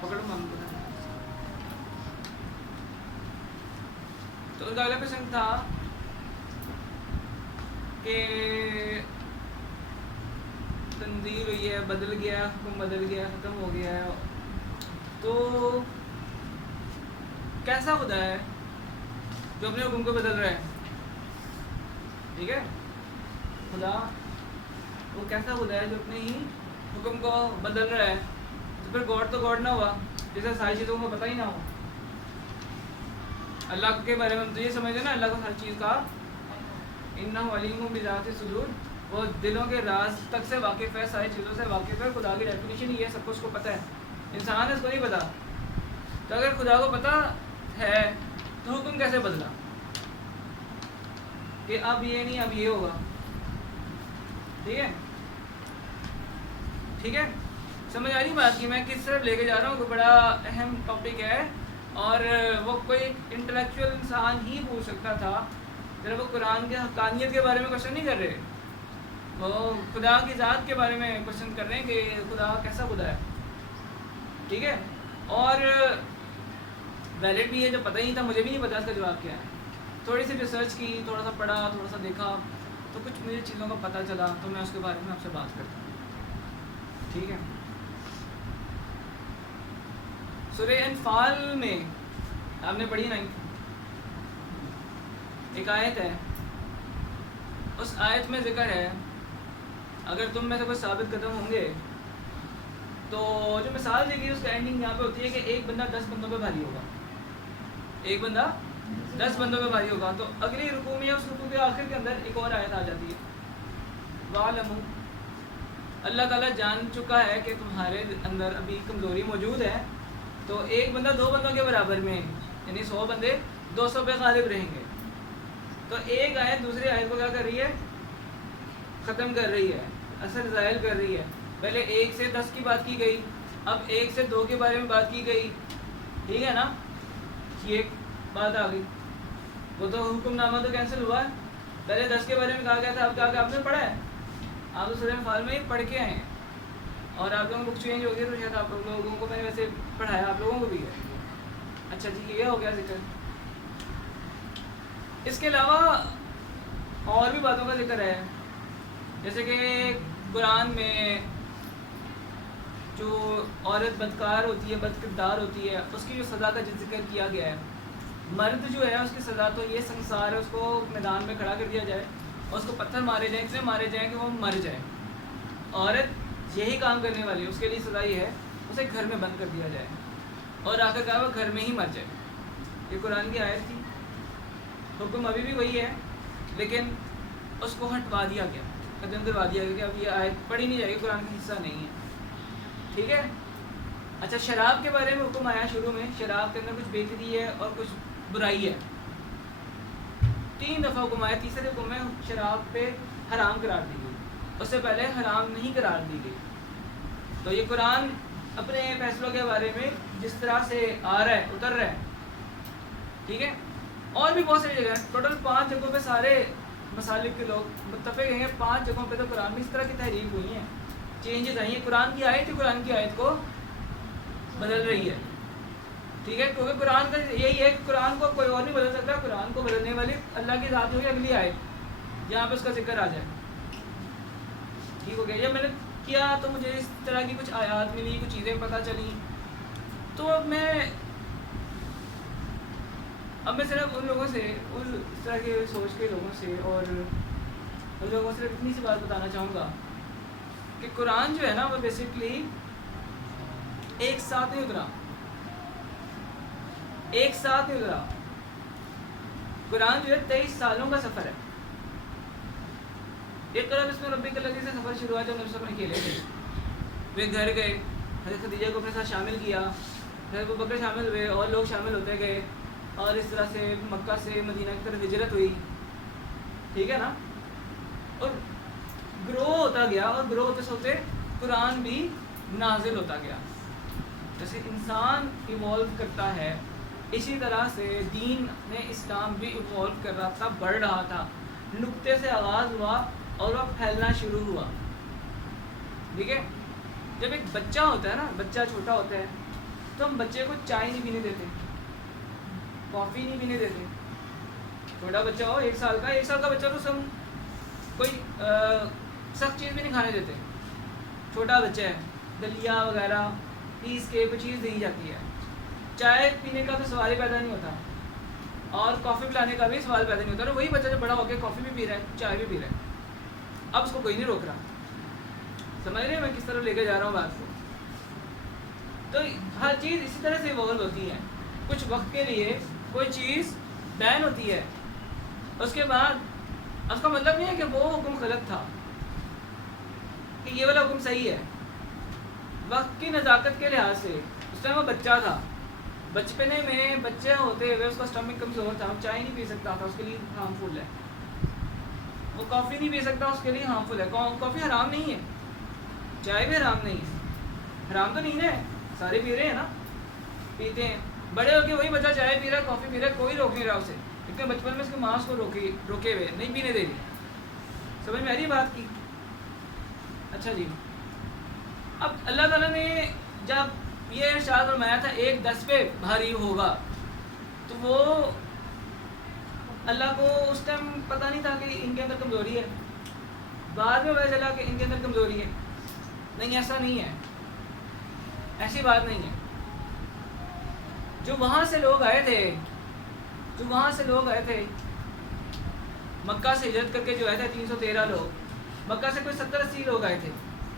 پکڑو من کو. تو ان کا اگلا کوشچن تھا کہ تنزیل ہوئی ہے, بدل گیا, حکم بدل گیا, ختم ہو گیا ہے, تو کیسا خدا ہے جو اپنے حکم کو بدل رہا ہے؟ ٹھیک ہے, خدا وہ کیسا خدا ہے جو اپنے ہی حکم کو بدل رہا ہے؟ تو پھر گاڈ تو گاڈ نہ ہوا جیسے ساری چیزوں کو پتہ ہی نہ ہو. اللہ کے بارے میں ہم تو یہ سمجھتے ہیں نا, اللہ کو ہر چیز کا انہ علیم بذات الصدور, وہ دلوں کے راز تک سے واقف ہے, ساری چیزوں سے واقف ہے. خدا کی ڈیفینیشن یہ ہے, سب کو اس کو پتہ ہے, انسان اس کو نہیں پتہ. تو اگر خدا کو پتہ ہے تو حکم کیسے بدلا کہ اب یہ نہیں اب یہ ہوگا؟ ٹھیک ہے, ٹھیک ہے, سمجھ آ رہی بات کی میں کس طرف لے کے جا رہا ہوں؟ کوئی بڑا اہم ٹاپک ہے, اور وہ کوئی انٹلیکچوئل انسان ہی پوچھ سکتا تھا. جب وہ قرآن کے حقانیت کے بارے میں کوشچن نہیں کر رہے, وہ خدا کی ذات کے بارے میں کوشچن کر رہے ہیں کہ خدا کیسا خدا ہے. ٹھیک ہے, اور ویلڈ بھی ہے, جو پتہ ہی نہیں تھا, مجھے بھی نہیں پتا اس کا جواب کیا ہے. تھوڑی سی ریسرچ کی, تھوڑا سا پڑھا, تھوڑا سا دیکھا, تو کچھ مجھے چیزوں کا پتہ چلا, تو میں اس کے بارے میں آپ سے بات کرتا ہوں. ٹھیک ہے, سورہ انفال میں آپ نے پڑھی نا, ایک آیت ہے, اس آیت میں ذکر ہے اگر تم میں سے کوئی ثابت قدم ہوں گے, تو جو مثال دی گئی اس کا اینڈنگ یہاں پہ ہوتی ہے کہ ایک بندہ 10 بندوں پہ بھاری ہوگا, ایک بندہ 10 بندوں پہ بھاری ہوگا. تو اگلی رکوع میں, اس رکوع کے آخر کے اندر ایک اور آیت آ جاتی ہے, وَاعْلَمُوا, اللہ تعالیٰ جان چکا ہے کہ تمہارے اندر ابھی کمزوری موجود ہے, تو ایک بندہ 2 بندوں کے برابر میں, یعنی 100 بندے 200 پہ غالب رہیں گے. تو ایک آیت دوسری آیت کو کیا کر رہی ہے؟ ختم کر رہی ہے, اثر زائل کر رہی ہے. پہلے 1 سے 10 کی بات کی گئی, اب 1 سے 2 کے بارے میں بات کی گئی. ٹھیک ہے نا, یہ ایک بات آ گئی. وہ تو حکم نامہ تو کینسل ہوا ہے, پہلے 10 کے بارے میں کہا گیا تھا, اب کہا کہ آپ نے پڑھا ہے, آپ تو سورہ انفال میں ہی پڑھ کے آئے ہیں, اور آپ لوگوں کو بک چینج ہو گئی, تو شاید آپ لوگوں کو میں نے ویسے پڑھایا, آپ لوگوں کو بھی ہے. اچھا جی, یہ ہو گیا ذکر. اس کے علاوہ اور بھی باتوں کا ذکر ہے, جیسے کہ قرآن میں جو عورت بدکار ہوتی ہے, بد کردار ہوتی ہے, اس کی جو سزا کا ذکر کیا گیا ہے. مرد جو ہے اس کی سزا تو یہ سنسار ہے, اس کو میدان میں کھڑا کر دیا جائے, اور اس کو پتھر مارے جائیں, اتنے مارے جائیں کہ وہ مر جائے. عورت یہی کام کرنے والی ہے, اس کے لیے سزا یہ ہے اسے گھر میں بند کر دیا جائے, اور آخر کہا وہ گھر میں ہی مر جائے. یہ قرآن کی آیت تھی. حکم ابھی بھی وہی ہے, لیکن اس کو ہٹوا دیا گیا, قدم کروا دیا گیا کہ اب یہ آیت پڑھی نہیں جائے گی, قرآن کا حصہ نہیں ہے. ٹھیک ہے. اچھا, شراب کے بارے میں حکم آیا شروع میں, شراب کے اندر کچھ بہتری ہے اور کچھ برائی ہے. 3 دفعہ حکم آیا, تیسرے حکم میں شراب پہ حرام قرار دی گئی, اس سے پہلے حرام نہیں قرار دی گئی. تو یہ قرآن اپنے فیصلوں کے بارے میں جس طرح سے آ رہا ہے, اتر رہا ہے. ٹھیک ہے. اور بھی بہت ساری جگہ ہیں, ٹوٹل 5 جگہوں پہ سارے مسالک کے لوگ متفق ہیں, 5 جگہوں پہ تو قرآن میں اس طرح کی تحریف ہوئی ہیں, چینجز آئی ہیں. قرآن کی آیت ہی قرآن کی آیت کو بدل رہی ہے. ٹھیک ہے, کیونکہ قرآن کا یہی ہے کہ قرآن کو کوئی اور نہیں بدل سکتا, قرآن کو بدلنے والی اللہ کی ذات ہوگی. اگلی آیت جہاں پہ اس کا ذکر آ جائے. ٹھیک ہو گیا. جب میں نے کیا تو مجھے اس طرح کی کچھ آیات ملی, کچھ چیزیں پتہ چلی, تو اب میں صرف ان لوگوں سے, اس طرح کے سوچ کے لوگوں سے اور ان لوگوں سے اتنی سی بات بتانا چاہوں گا کہ قرآن جو ہے نا, وہ بیسکلی ایک ساتھ نہیں اترا, ایک ساتھ نہیں اترا. قرآن جو ہے 23 سالوں کا سفر ہے. ایک طرف اس میں ربی الذی سے سفر شروع ہوا جب نبی صلی اللہ علیہ وسلم اکیلے تھے, وہ گھر گئے, حضرت خدیجہ کو اپنے ساتھ شامل کیا, حضرت ابوبکر شامل ہوئے, اور لوگ شامل ہوتے گئے, اور اس طرح سے مکہ سے مدینہ کی طرف ہجرت ہوئی. ٹھیک ہے نا, اور گرو ہوتا گیا, اور گرو ہوتے ہوتے قرآن بھی نازل ہوتا گیا. جیسے انسان ایوالو کرتا ہے, اسی طرح سے دین نے اسلام بھی ایوالو کر رہا تھا, بڑھ رہا تھا. نقطے سے آغاز ہوا اور وہ پھیلنا شروع ہوا. ٹھیک ہے. جب ایک بچہ ہوتا ہے نا, بچہ چھوٹا ہوتا ہے, تو ہم بچے کو چائے نہیں پینے دیتے, کافی نہیں پینے دیتے. چھوٹا بچہ ہو 1 سال کا بچہ تو ہم کوئی سخت چیز بھی نہیں کھانے دیتے. چھوٹا بچہ ہے, دلیا وغیرہ پیس کے کوئی چیز دی جاتی ہے. چائے پینے کا تو سوال ہی پیدا نہیں ہوتا, اور کافی پلانے کا بھی سوال پیدا نہیں ہوتا. اور وہی بچہ جو بڑا ہو کے کافی بھی پی رہا ہے, چائے بھی پی رہا ہے, اب اس کو کوئی نہیں روک رہا. سمجھ رہے ہیں میں کس طرح لے کے جا رہا ہوں بات کو؟ تو ہر چیز اسی طرح سے ایوالو ہوتی ہے. کچھ وقت کے لیے کوئی چیز بین ہوتی ہے, اس کے بعد اس کا مطلب نہیں ہے کہ وہ حکم غلط تھا, کہ یہ والا حکم صحیح ہے. وقت کی نزاکت کے لحاظ سے اس ٹائم وہ بچہ تھا, بچپنے میں بچہ ہوتے ہوئے اس کا اسٹمک کمزور تھا, وہ چائے نہیں پی سکتا تھا, اس کے لیے ہارمفل ہے. وہ کافی نہیں پی سکتا, اس کے لیے ہارمفل ہے. کافی حرام نہیں ہے, چائے بھی حرام نہیں ہے. حرام تو نہیں ہے, سارے پی رہے ہیں نا, پیتے ہیں. بڑے ہو کے وہی بچہ چائے پی رہا ہے, کافی پی رہا ہے, کوئی روک نہیں رہا اسے. لیکن بچپن میں اس کی ماں اس کو روکے ہوئے نہیں پینے دے رہی. سمجھ میں آ رہی بات کی؟ اچھا جی, اب اللہ تعالیٰ نے جب یہ ارشاد فرمایا تھا 1 پہ بھاری ہوگا, تو وہ اللہ کو اس ٹائم پتہ نہیں تھا کہ ان کے اندر کمزوری ہے. بعد میں پتہ چلا کہ ان کے اندر کمزوری ہے. نہیں, ایسا نہیں ہے, ایسی بات نہیں ہے. جو وہاں سے لوگ آئے تھے مکہ سے ہجرت کر کے, جو آئے تھے 313 لوگ, مکہ سے کوئی 70-80 لوگ آئے تھے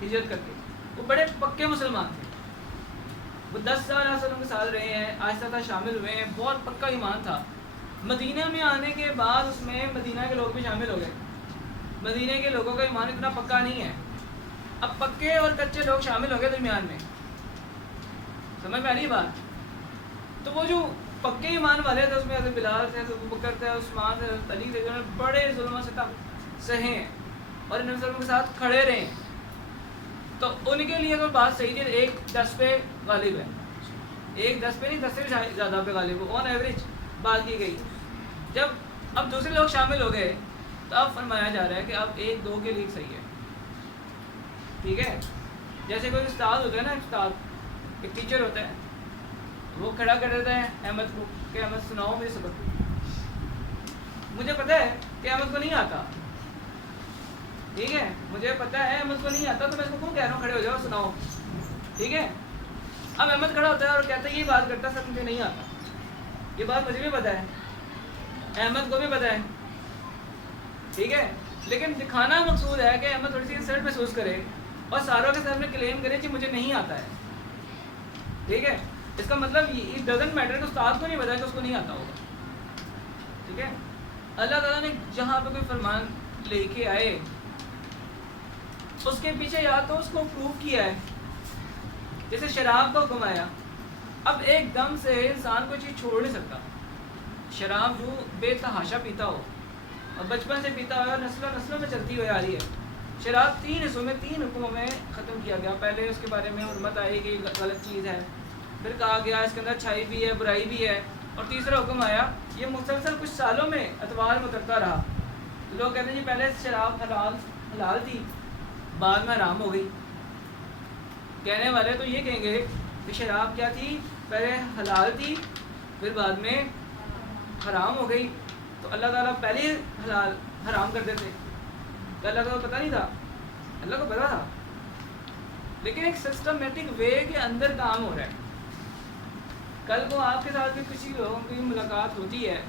ہجرت کر کے. وہ بڑے پکے مسلمان تھے, وہ 10 سال رسولوں کے ساتھ رہے ہیں, آہستہ آہستہ شامل ہوئے ہیں, بہت پکا ایمان تھا. مدینہ میں آنے کے بعد اس میں مدینہ کے لوگ بھی شامل ہو گئے. مدینہ کے لوگوں کا ایمان اتنا پکا نہیں ہے. اب پکے اور کچے لوگ شامل ہو گئے درمیان میں. سمجھ میں آ رہی بات؟ تو وہ جو پکے ایمان والے تھے, اس میں حضرت بلال تھے, حضرت ابوبکر تھے, عثمان تھے, حضرت علی تھے, جنہوں نے بڑے ظلم و ستم سہے ہیں اور نبی صلی اللہ علیہ وسلم کے ساتھ کھڑے رہے ہیں. تو ان کے لیے تو بات صحیح تھی, 1-10 پہ غالب ہے. 1-10 پہ نہیں, 10 سے بھی زیادہ پہ غالب ہے, آن ایوریج بات کی گئی. جب اب دوسرے لوگ شامل ہو گئے تو اب فرمایا جا رہا ہے کہ اب 1-2 کے لیے صحیح ہے. ٹھیک ہے, جیسے کوئی استاد ہوتا ہے نا, استاد ایک ٹیچر ہوتا ہے, وہ کھڑا کر دیتا ہے احمد کو کہ احمد سناؤ میرے سبق. مجھے پتہ ہے کہ احمد کو نہیں آتا, ٹھیک ہے, مجھے پتہ ہے احمد کو نہیں آتا, تو میں اس کو کیوں کہہ رہا ہوں کھڑے ہو جاؤ سناؤ. ٹھیک ہے, اب احمد کھڑا ہوتا ہے اور کہتا ہے یہ بات کرتا سر مجھے نہیں آتا. یہ بات مجھے بھی پتہ ہے, احمد کو بھی پتہ ہے. ٹھیک ہے, لیکن دکھانا مقصود ہے کہ احمد تھوڑی سی انسلٹ محسوس کرے اور ساروں کے سامنے کلیم کرے کہ مجھے نہیں آتا ہے. ٹھیک ہے, اس کا مطلب اٹ ڈزنٹ میٹر کہ استاد کو نہیں پتا کہ اس کو نہیں آتا ہوگا. ٹھیک ہے, اللہ تعالیٰ نے جہاں پہ کوئی فرمان لے کے آئے اس کے پیچھے یا تو اس کو پروو کیا ہے. جیسے شراب کا حکم آیا, اب ایک دم سے انسان کوئی چیز چھوڑ نہیں سکتا. شراب جو بے تحاشا پیتا ہو اور بچپن سے پیتا ہو اور نسلوں میں چلتی ہوئی آ رہی ہے. شراب 3 حصوں میں 3 حکموں میں ختم کیا گیا. پہلے اس کے بارے میں حرمت آئی کہ غلط چیز ہے, پھر کہا گیا اس کے اندر اچھائی بھی ہے, برائی بھی ہے, اور تیسرا حکم آیا. یہ مسلسل کچھ سالوں میں اتوار میں اترتا رہا. لوگ کہتے ہیں جی پہلے شراب حلال تھی, بعد میں حرام ہو گئی. کہنے والے تو یہ کہیں گے کہ شراب کیا تھی, پہلے حلال تھی پھر بعد میں حرام ہو گئی. تو اللہ تعالیٰ پہلے حرام کر دیتے, تو اللہ کو پتہ نہیں تھا؟ اللہ کو پتہ تھا, لیکن ایک سسٹمیٹک وے کے اندر کام ہو رہا ہے. کل کو آپ کے ساتھ بھی کسی لوگوں کی ملاقات ہوتی ہے,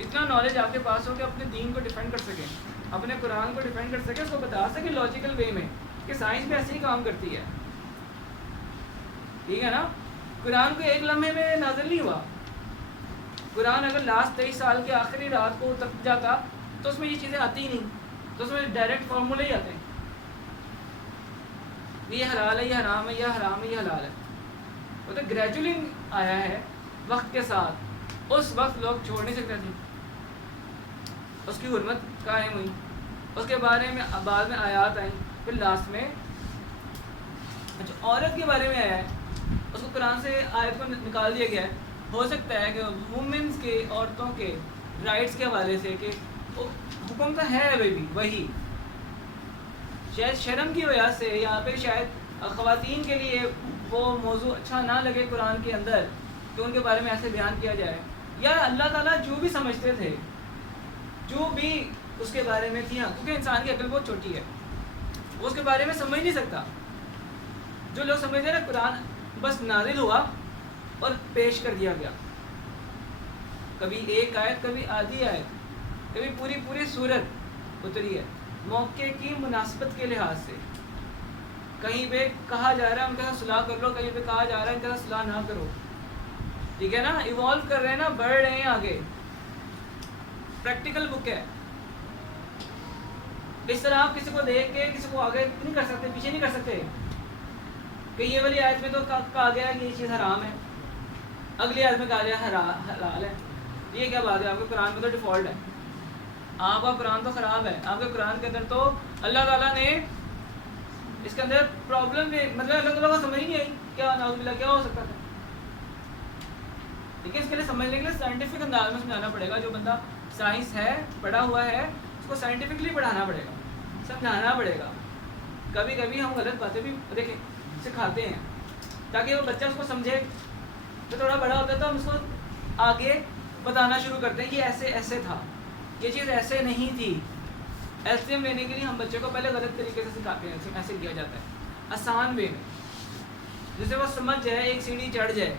اتنا نالج آپ کے پاس ہو کہ اپنے دین کو ڈیفینڈ کر سکیں, اپنے قرآن کو ڈیفینڈ کر سکیں, اس کو بتا سکیں لاجیکل وے میں کہ سائنس بھی ایسے ہی کام کرتی ہے. ٹھیک ہے نا, قرآن کو ایک لمحے میں نازل نہیں ہوا. قرآن اگر لاسٹ 23 سال کے آخری رات کو تک جاتا تو اس میں یہ چیزیں آتی ہی نہیں, تو اس میں ڈائریکٹ فارمولے ہی آتے ہیں, یہ حلال ہے, یہ حرام ہے, یہ حرام ہے, یہ حلال ہے. وہ تو گریجولی آیا ہے وقت کے ساتھ. اس وقت لوگ چھوڑ نہیں سکتے تھے, اس کی حرمت قائم ہوئی, اس کے بارے میں بعد میں آیات آئیں, پھر لاسٹ میں جو عورت کے بارے میں آیا ہے اس کو قرآن سے آیت کو نکال دیا گیا ہے. ہو سکتا ہے کہ وومنس کے, عورتوں کے رائٹس کے حوالے سے کہ حکم تو ہے وہی, شاید شرم کی وجہ سے یہاں پہ شاید خواتین کے لیے وہ موضوع اچھا نہ لگے قرآن کے اندر کہ ان کے بارے میں ایسے بیان کیا جائے، یا اللہ تعالیٰ جو بھی سمجھتے تھے، جو بھی اس کے بارے میں تھی، کیونکہ انسان کی عقل بہت چھوٹی ہے، وہ اس کے بارے میں سمجھ نہیں سکتا. جو لوگ سمجھتے ہیں نا قرآن بس نازل ہوا اور پیش کر دیا گیا، کبھی ایک آیت، کبھی آدھی آیت، کبھی پوری سورت اتری ہے موقع کی مناسبت کے لحاظ سے. کہیں پہ کہا جا رہا ہے ان کے ساتھ صلاح کر لو، کہیں پہ کہا جا رہا ہے ان کے ساتھ صلاح نہ کرو. ٹھیک ہے نا، ایوالو کر رہے ہیں نا، بڑھ رہے ہیں آگے. پریکٹیکل بک ہے. اس طرح آپ کسی کو دیکھ کے کسی کو آگے نہیں کر سکتے، پیچھے نہیں کر سکتے کہ یہ والی آیت میں تو کہا گیا کہ یہ چیز حرام ہے، اگلی آیت میں کہا گیا حلال ہے. یہ کیا بات ہے؟ آپ کے قرآن میں تو ڈیفالٹ ہے، آپ کا قرآن تو خراب ہے. آپ کے قرآن کے اندر تو اللہ تعالیٰ نے اس کے اندر پرابلم بھی، مطلب اللہ تعالیٰ کو سمجھ نہیں آئی کیا نعوذ باللہ کیا ہو سکتا تھا. لیکن اس کے لیے سمجھنے کے لیے سائنٹیفک انداز میں سمجھانا پڑے گا. جو بندہ سائنس ہے، پڑھا ہوا ہے، اس کو سائنٹیفکلی پڑھانا پڑے گا، سمجھانا پڑے گا. کبھی کبھی ہم غلط باتیں بھی دیکھیں سکھاتے ہیں تاکہ وہ بچہ اس کو سمجھے. جو تھوڑا بڑا ہوتا ہے تو ہم اس کو آگے بتانا شروع کرتے ہیں کہ ایسے ایسے تھا، یہ چیز ایسے نہیں تھی. ایلسیم لینے کے لیے ہم بچے کو پہلے غلط طریقے سے سکھاتے ہیں. ایسے کیا جاتا ہے آسان وے میں، جسے وہ سمجھ جائے، ایک سیڑھی چڑھ جائے.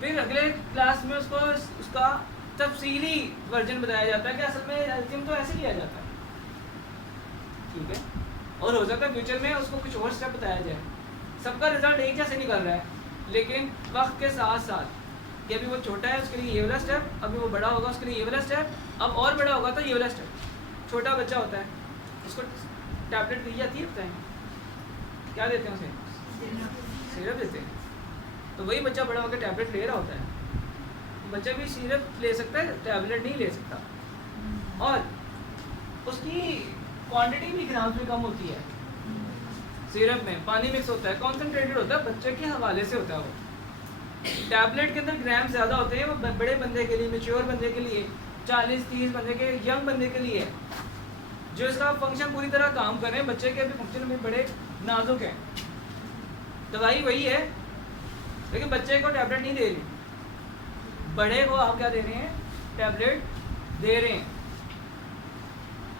پھر اگلے کلاس میں اس کو اس کا تفصیلی ورژن بتایا جاتا ہے کہ اصل میں ایلسیم تو ایسے کیا جاتا ہے. ٹھیک ہے، اور ہو سکتا ہے فیوچر میں اس کو کچھ اور اسٹیپ بتایا جائے. سب کا رزلٹ ایک جیسے نکل رہا ہے، لیکن وقت کے ساتھ ساتھ کہ ابھی وہ چھوٹا ہے اس کے لیے یہ والا اسٹیپ، ابھی وہ بڑا ہوگا اس کے لیے یہ والا اسٹیپ، اب اور بڑا ہوگا تو یہ والا اسٹیپ. چھوٹا بچہ ہوتا ہے اس کو ٹیبلٹ دی جاتی ہے، بتائیں کیا دیتے ہیں اسے؟ سیرپ دیتے ہیں. تو وہی بچہ بڑا ہو کے ٹیبلٹ لے رہا ہوتا ہے. بچہ بھی سیرپ لے سکتا ہے، ٹیبلٹ نہیں لے سکتا. اور اس کی کوانٹٹی بھی گرامز میں کم ہوتی ہے. سیرپ میں پانی مکس ہوتا ہے، کانسنٹریٹڈ ہوتا ہے، بچے کے حوالے سے ہوتا ہے. وہ ٹیبلٹ کے اندر گرام زیادہ ہوتے ہیں، وہ بڑے بندے کے لیے، میچور بندے کے لیے، 40-30 بندے کے، ینگ بندے کے لیے جو اس کا فنکشن پوری طرح کام کر رہے ہیں. بچے کے بھی فنکشن میں بڑے نازک ہیں. دوائی وہی ہے لیکن بچے کو ٹیبلٹ نہیں دے رہی، بڑے کو آپ کیا دے رہے ہیں؟ ٹیبلٹ دے رہے ہیں.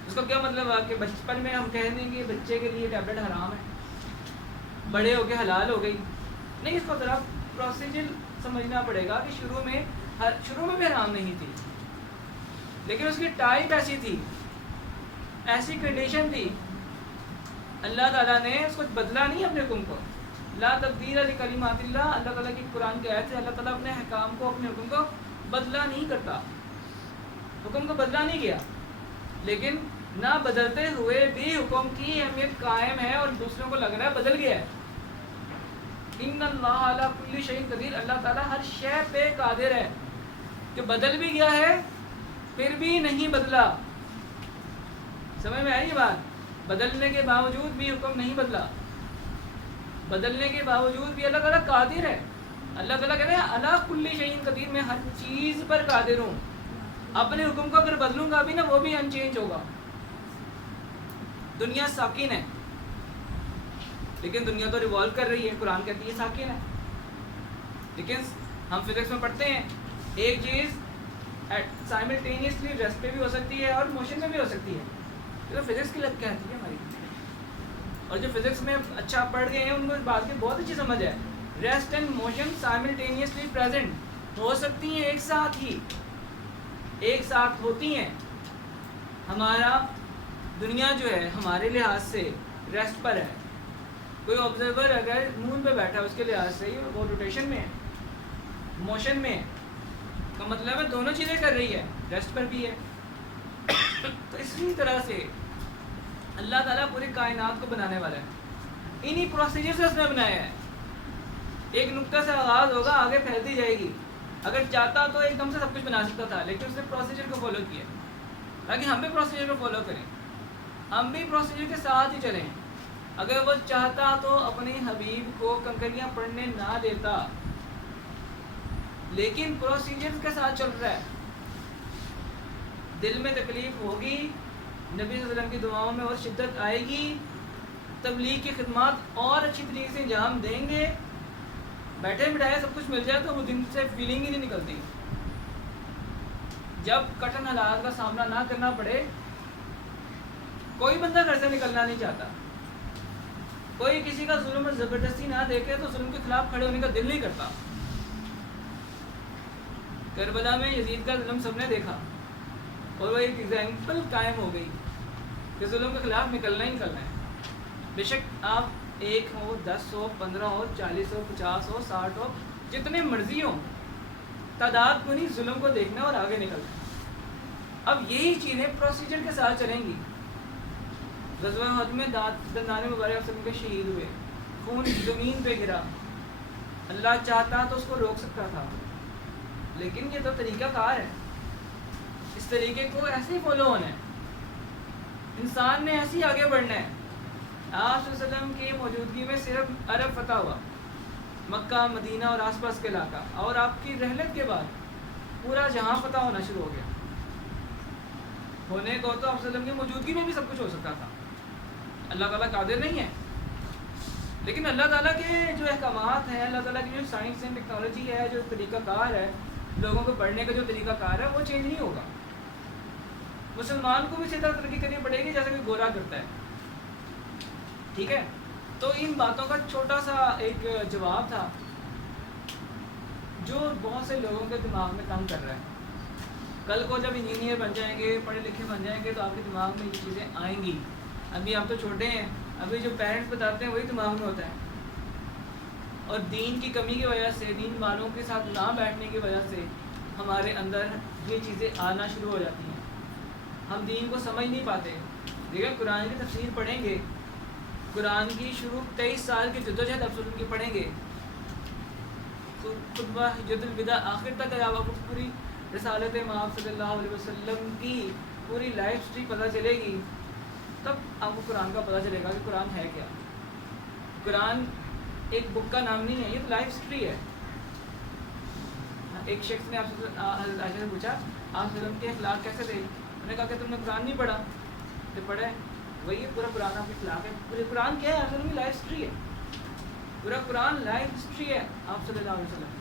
اس کا کیا مطلب ہے کہ بچپن میں ہم کہہ دیں گے بچے کے لیے ٹیبلٹ حرام ہے، بڑے ہو کے حلال ہو گئی؟ نہیں، اس کو ذرا پروسیجر سمجھنا پڑے گا کہ شروع میں بھی حرام نہیں تھی، لیکن اس کی ٹائپ ایسی تھی، ایسی کنڈیشن تھی. اللہ تعالیٰ نے اس کو بدلا نہیں اپنے حکم کو. لا تبدیل لکلمات اللہ، اللہ تعالیٰ کی قرآن کی آیت ہے. اللہ تعالیٰ اپنے حکام کو، اپنے حکم کو بدلا نہیں کرتا. حکم کو بدلا نہیں کیا، لیکن نہ بدلتے ہوئے بھی حکم کی اہمیت قائم ہے اور دوسروں کو لگ رہا ہے بدل گیا ہے. ان اللہ علی کل شیء قدیر، اللہ تعالیٰ ہر شے پہ قادر ہے. جو بدل بھی گیا ہے پھر بھی نہیں بدلا. سمجھ میں آئی بات؟ بدلنے کے باوجود بھی حکم نہیں بدلا، بدلنے کے باوجود بھی اللہ تعالیٰ قادر ہے. اللہ تعالیٰ کہتے ہیں علی کل شیء قدیر، میں ہر چیز پر قادر ہوں. اپنے حکم کو اگر بدلوں گا بھی نا، وہ بھی انچینج ہوگا. دنیا ساکن ہے، لیکن دنیا تو ریوالو کر رہی ہے. قرآن کہتی ہے ساکن ہے، لیکن ہم فزکس میں پڑھتے ہیں ایک چیز سائملٹینیسلی ریسٹ پہ بھی ہو سکتی ہے اور موشن میں بھی ہو سکتی ہے. تو فزکس کی لگ کہتی ہے ہماری. اور جو فزکس میں اچھا پڑھ گئے ہیں ان کو اس بات کی بہت اچھی سمجھ ہے. Rest and motion simultaneously present ہو سکتی ہیں، ایک ساتھ ہی، ایک ساتھ ہوتی ہیں. ہمارا دنیا جو ہے ہمارے لحاظ سے ریسٹ پر ہے. کوئی آبزرور اگر مون پہ بیٹھا ہے اس کے لحاظ سے وہ روٹیشن میں ہے، موشن میں ہے. کا مطلب ہے دونوں چیزیں کر رہی ہے، ریسٹ پر بھی ہے. تو اسی طرح سے اللہ تعالیٰ پوری کائنات کو بنانے والا ہے. انہی پروسیجر سے اس نے بنایا ہے. ایک نقطہ سے آغاز ہوگا، آگے پھیلتی جائے گی. اگر چاہتا تو ایک دم سے سب کچھ بنا سکتا تھا، لیکن اس نے پروسیجر کو فالو کیا تاکہ ہم بھی پروسیجر کو فالو کریں، ہم بھی پروسیجر کے ساتھ ہی چلیں. اگر وہ چاہتا تو اپنے حبیب کو کنکریاں پڑھنے نہ دیتا، لیکن پروسیجر کے ساتھ چل رہا ہے. دل میں تکلیف ہوگی، نبی صلی اللہ علیہ وسلم کی دعاؤں میں اور شدت آئے گی، تبلیغ کی خدمات اور اچھی طریقے سے انجام دیں گے، بیٹھے بٹھائے سب کچھ مل جائے تو وہ دن سے فیلنگ ہی نہیں نکلتی. جب کٹھن حالات کا سامنا نہ کرنا پڑے، کوئی بندہ گھر سے نکلنا نہیں چاہتا. کوئی کسی کا ظلم اور زبردستی نہ دیکھے تو ظلم کے خلاف کھڑے ہونے کا دل نہیں کرتا. کربلا میں یزید کا ظلم سب نے دیکھا اور وہ ایک ایگزامپل قائم ہو گئی کہ ظلم کے خلاف نکلنا ہی نکلنا ہے. بے شک آپ 1 ہو، 10 ہو، 15 ہو، 40 ہو، 50 ہو، 60 ہو، جتنے مرضی ہوں، تعداد کو نہیں، ظلم کو دیکھنا اور آگے نکلنا. اب یہی چیزیں پروسیجر کے ساتھ چلیں گی. غزوہ احد میں دندان مبارک وسلم کے شہید ہوئے، خون زمین پہ گرا. اللہ چاہتا تو اس کو روک سکتا تھا، لیکن یہ تو طریقہ کار ہے. اس طریقے کو ایسے ہی فالو ہونا ہے. انسان نے ایسے ہی آگے بڑھنا ہے. آپ صلی اللہ علیہ وسلم کی موجودگی میں صرف عرب فتح ہوا، مکہ، مدینہ اور آس پاس کے علاقہ، اور آپ کی رحلت کے بعد پورا جہاں فتح ہونا شروع ہو گیا. ہونے کو تو آپ صلی اللہ علیہ وسلم کی موجودگی میں بھی سب کچھ ہو سکتا تھا. اللہ تعالیٰ قادر نہیں ہے، لیکن اللہ تعالیٰ کے جو احکامات ہیں، اللہ تعالیٰ کی جو سائنس اینڈ ٹیکنالوجی ہے، جو طریقہ کار ہے، لوگوں کو پڑھنے کا جو طریقہ کار ہے، وہ چینج نہیں ہوگا. مسلمان کو بھی اسی طرح ترقی کرنی پڑے گی جیسا کہ گورا کرتا ہے. ٹھیک ہے، تو ان باتوں کا چھوٹا سا ایک جواب تھا جو بہت سے لوگوں کے دماغ میں کام کر رہا ہے. کل کو جب انجینئر بن جائیں گے، پڑھے لکھے بن جائیں گے، تو آپ کے دماغ میں یہ چیزیں آئیں گی. ابھی آپ تو چھوٹے ہیں، ابھی جو پیرنٹس بتاتے ہیں وہی دماغ میں ہوتا ہے. اور دین کی کمی کی وجہ سے، دین والوں کے ساتھ نہ بیٹھنے کی وجہ سے ہمارے اندر یہ چیزیں آنا شروع ہو جاتی ہیں. ہم دین کو سمجھ نہیں پاتے. دیکھیں، قرآن کی تفسیر پڑھیں گے، قرآن کی شروع 23 سال کی جدوجہد افسر کی پڑھیں گے، خطبہ حجۃ الوداع آخر تک آپ کو پوری رسالت مآب صلی اللہ علیہ وسلم کی پوری لائف ہسٹری پتہ چلے گی، تب آپ کو قرآن کا پتہ چلے گا کہ قرآن ہے کیا. قرآن ایک بک کا نام نہیں ہے، یہ تو لائف ہسٹری ہے. ایک شخص نے آپ سے حضرت عائشہ سے پوچھا، آپ صلی اللہ علیہ وسلم کے اخلاق کیسے تھے؟ انہوں نے کہا کہ تم نے قرآن نہیں پڑھا. تو پڑھا ہے، وہی پورا قرآن آپ کے اخلاق ہے. پورے قرآن کیا ہے؟ آپ صلی اللہ علیہ وسلم کی لائف ہسٹری ہے. پورا قرآن لائف ہسٹری ہے آپ صلی اللہ علیہ وسلم.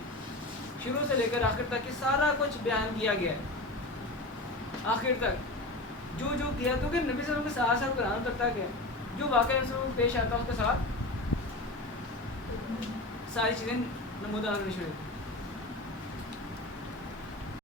شروع سے لے کر آخر تک یہ سارا کچھ بیان کیا گیا ہے. آخر تک جو کیا، کیونکہ نبی صلی اللہ علیہ وسلم کے ساتھ ساتھ قرآن اترتا گیا، جو واقعہ پیش آتا اس کے ساتھ ساری چیزیں نمودار ہونی شروع ہوتی.